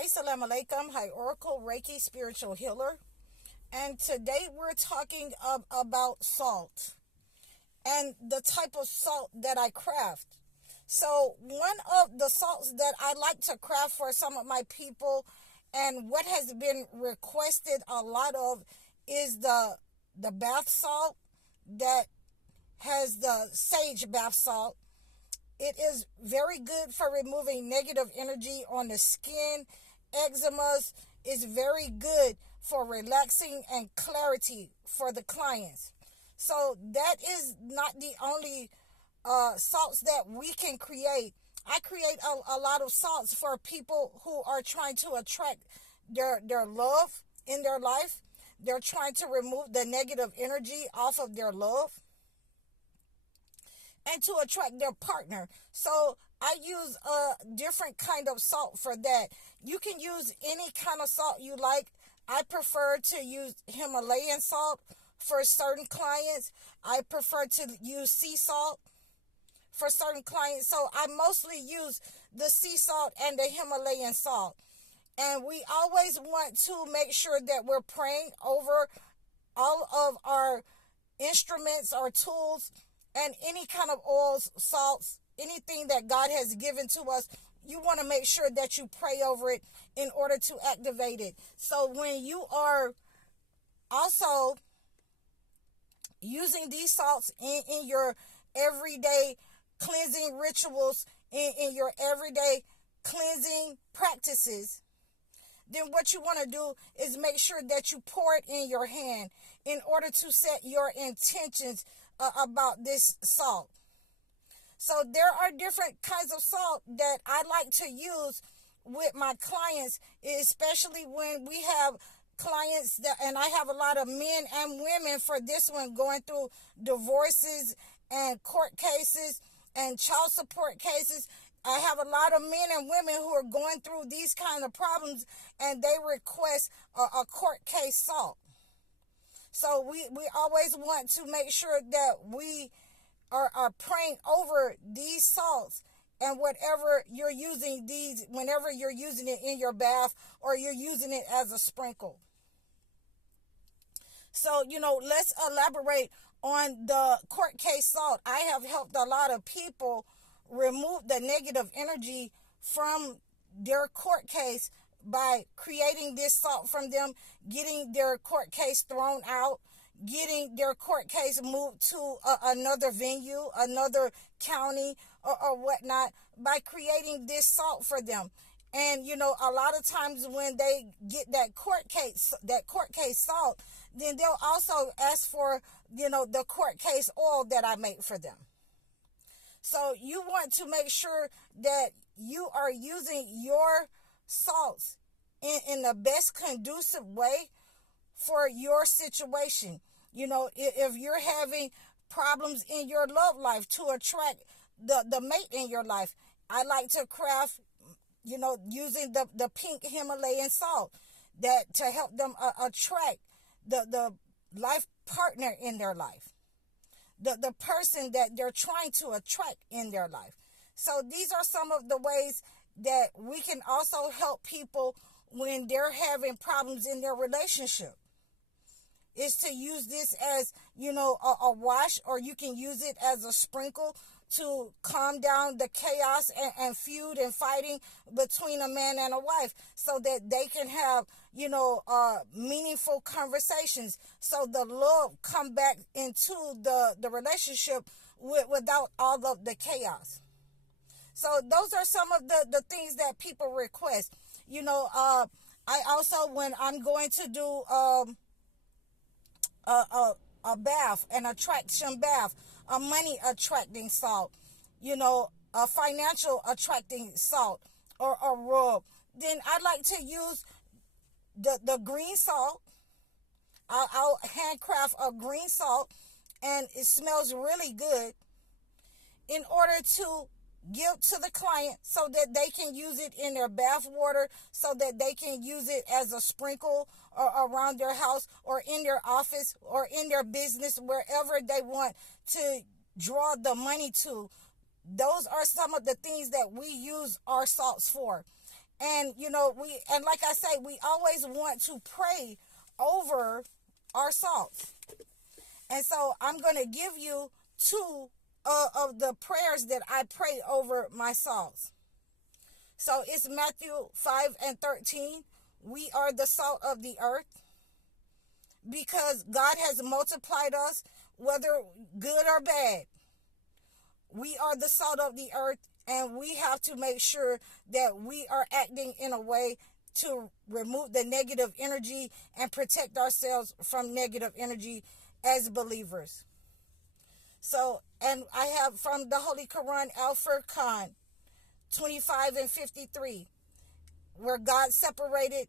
Hi, Salam Alaikum. Hi, Oracle Reiki Spiritual Healer. And today we're talking about salt and the type of salt that I craft. So one of the salts that I like to craft for some of my people and what has been requested a lot of is the bath salt that has the sage bath salt. It is very good for removing negative energy on the skin. Eczemas is very good for relaxing and clarity for the clients. So that is not the only salts that we can create. I create a lot of salts for people who are trying to attract their love in their life. They're trying to remove the negative energy off of their love and to attract their partner. So I use a different kind of salt for that. You can use any kind of salt you like. I prefer to use Himalayan salt for certain clients. I prefer to use sea salt for certain clients. So I mostly use the sea salt and the Himalayan salt. And we always want to make sure that we're praying over all of our instruments, our tools, and any kind of oils, salts, anything that God has given to us. You want to make sure that you pray over it in order to activate it. So when you are also using these salts in your everyday cleansing rituals, in your everyday cleansing practices, then what you want to do is make sure that you pour it in your hand in order to set your intentions about this salt. So there are different kinds of salt that I like to use with my clients, especially when we have clients that, and I have a lot of men and women for this one going through divorces and court cases and child support cases. I have a lot of men and women who are going through these kind of problems, and they request a court case salt. So we always want to make sure that we are praying over these salts, and whatever you're using these, whenever you're using it in your bath or you're using it as a sprinkle. So, let's elaborate on the court case salt. I have helped a lot of people remove the negative energy from their court case by creating this salt from them, getting their court case thrown out, getting their court case moved to another venue, another county, or whatnot, by creating this salt for them. And a lot of times when they get that court case salt, then they'll also ask for the court case oil that I make for them. So you want to make sure that you are using your salts in the best conducive way for your situation. If you're having problems in your love life to attract the mate in your life, I like to craft, using the pink Himalayan salt that to help them attract the life partner in their life. The person that they're trying to attract in their life. So these are some of the ways that we can also help people when they're having problems in their relationship. Is to use this as, a wash, or you can use it as a sprinkle to calm down the chaos and feud and fighting between a man and a wife, so that they can have, meaningful conversations, so the love come back into the relationship without all of the chaos. So those are some of the things that people request. I also, when I'm going to do a bath, an attraction bath, a money attracting salt, a financial attracting salt or a rub, then I like to use the green salt. I'll handcraft a green salt, and it smells really good, in order to give to the client so that they can use it in their bath water, so that they can use it as a sprinkle or around their house or in their office or in their business, wherever they want to draw the money to. Those are some of the things that we use our salts for. And like I say, we always want to pray over our salts. And so I'm going to give you two of the prayers that I pray over my salts. So it's Matthew 5:13. We are the salt of the earth, because God has multiplied us, whether good or bad. We are the salt of the earth, and we have to make sure that we are acting in a way to remove the negative energy and protect ourselves from negative energy as believers. So, and I have from the Holy Quran, Al-Furqan 25:53, where God separated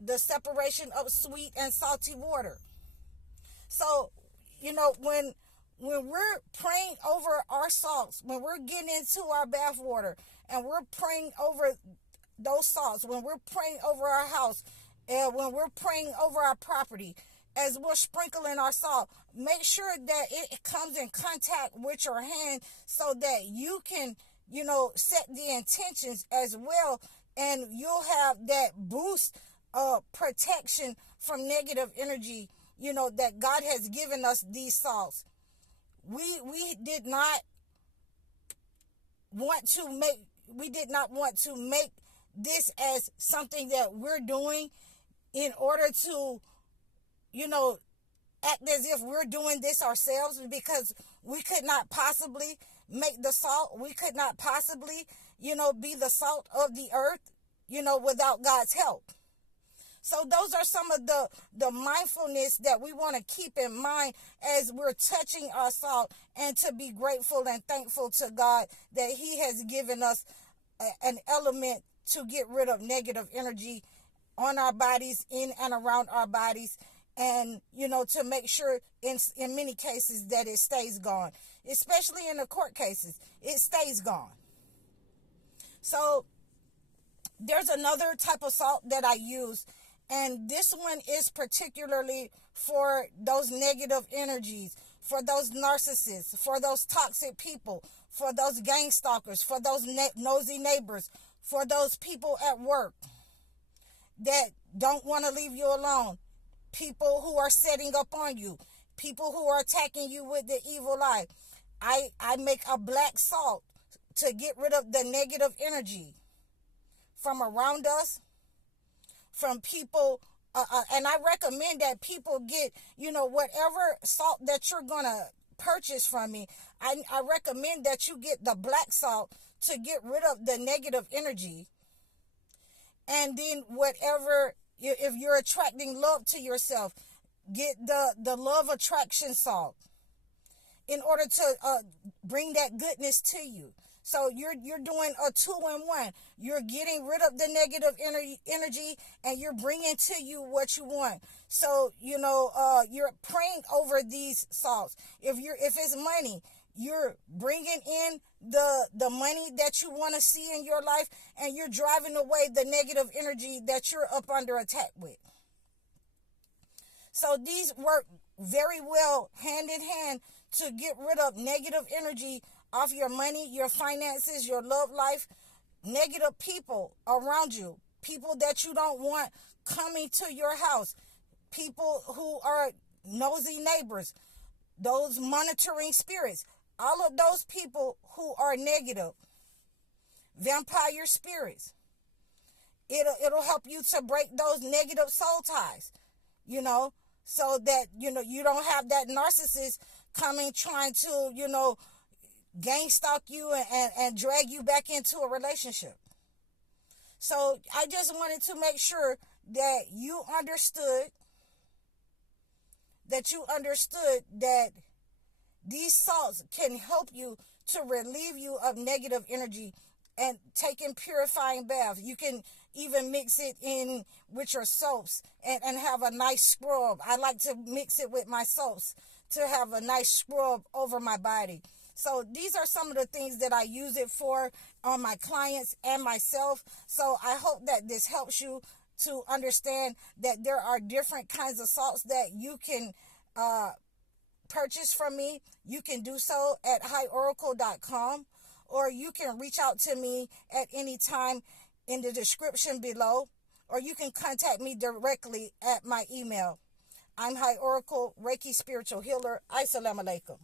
the separation of sweet and salty water. So, when we're praying over our salts, when we're getting into our bath water and we're praying over those salts, when we're praying over our house, and when we're praying over our property, as we're sprinkling our salt, make sure that it comes in contact with your hand so that you can, set the intentions as well, and you'll have that boost of protection from negative energy, that God has given us these salts. We did not want to make this as something that we're doing in order to, act as if we're doing this ourselves, because we could not possibly make the salt. We could not possibly, be the salt of the earth, without God's help. So those are some of the mindfulness that we want to keep in mind as we're touching our salt, and to be grateful and thankful to God that He has given us an element to get rid of negative energy on our bodies, in and around our bodies, and, to make sure in many cases that it stays gone, especially in the court cases, it stays gone. So there's another type of salt that I use, and this one is particularly for those negative energies, for those narcissists, for those toxic people, for those gang stalkers, for those nosy neighbors, for those people at work that don't want to leave you alone, people who are setting up on you, people who are attacking you with the evil eye. I make a black salt to get rid of the negative energy from around us, from people, and I recommend that people get, whatever salt that you're going to purchase from me, I recommend that you get the black salt to get rid of the negative energy. And then whatever, if you're attracting love to yourself, get the love attraction salt in order to bring that goodness to you. So you're doing a 2-in-1. You're getting rid of the negative energy, and you're bringing to you what you want. So, you're praying over these salts. If it's money, you're bringing in the money that you want to see in your life, and you're driving away the negative energy that you're up under attack with. So these work very well hand in hand to get rid of negative energy off your money, your finances, your love life, negative people around you, people that you don't want coming to your house, people who are nosy neighbors, those monitoring spirits, all of those people who are negative, vampire spirits. It'll help you to break those negative soul ties, so that, you don't have that narcissist coming trying to, gang stalk you and drag you back into a relationship. So I just wanted to make sure that you understood that these salts can help you to relieve you of negative energy, and taking purifying baths. You can even mix it in with your soaps and have a nice scrub. I like to mix it with my soaps to have a nice scrub over my body. So these are some of the things that I use it for on my clients and myself. So I hope that this helps you to understand that there are different kinds of salts that you can purchase from me. You can do so at highoracle.com, or you can reach out to me at any time in the description below, or you can contact me directly at my email. I'm High Oracle, Reiki Spiritual Healer. Assalamu alaikum.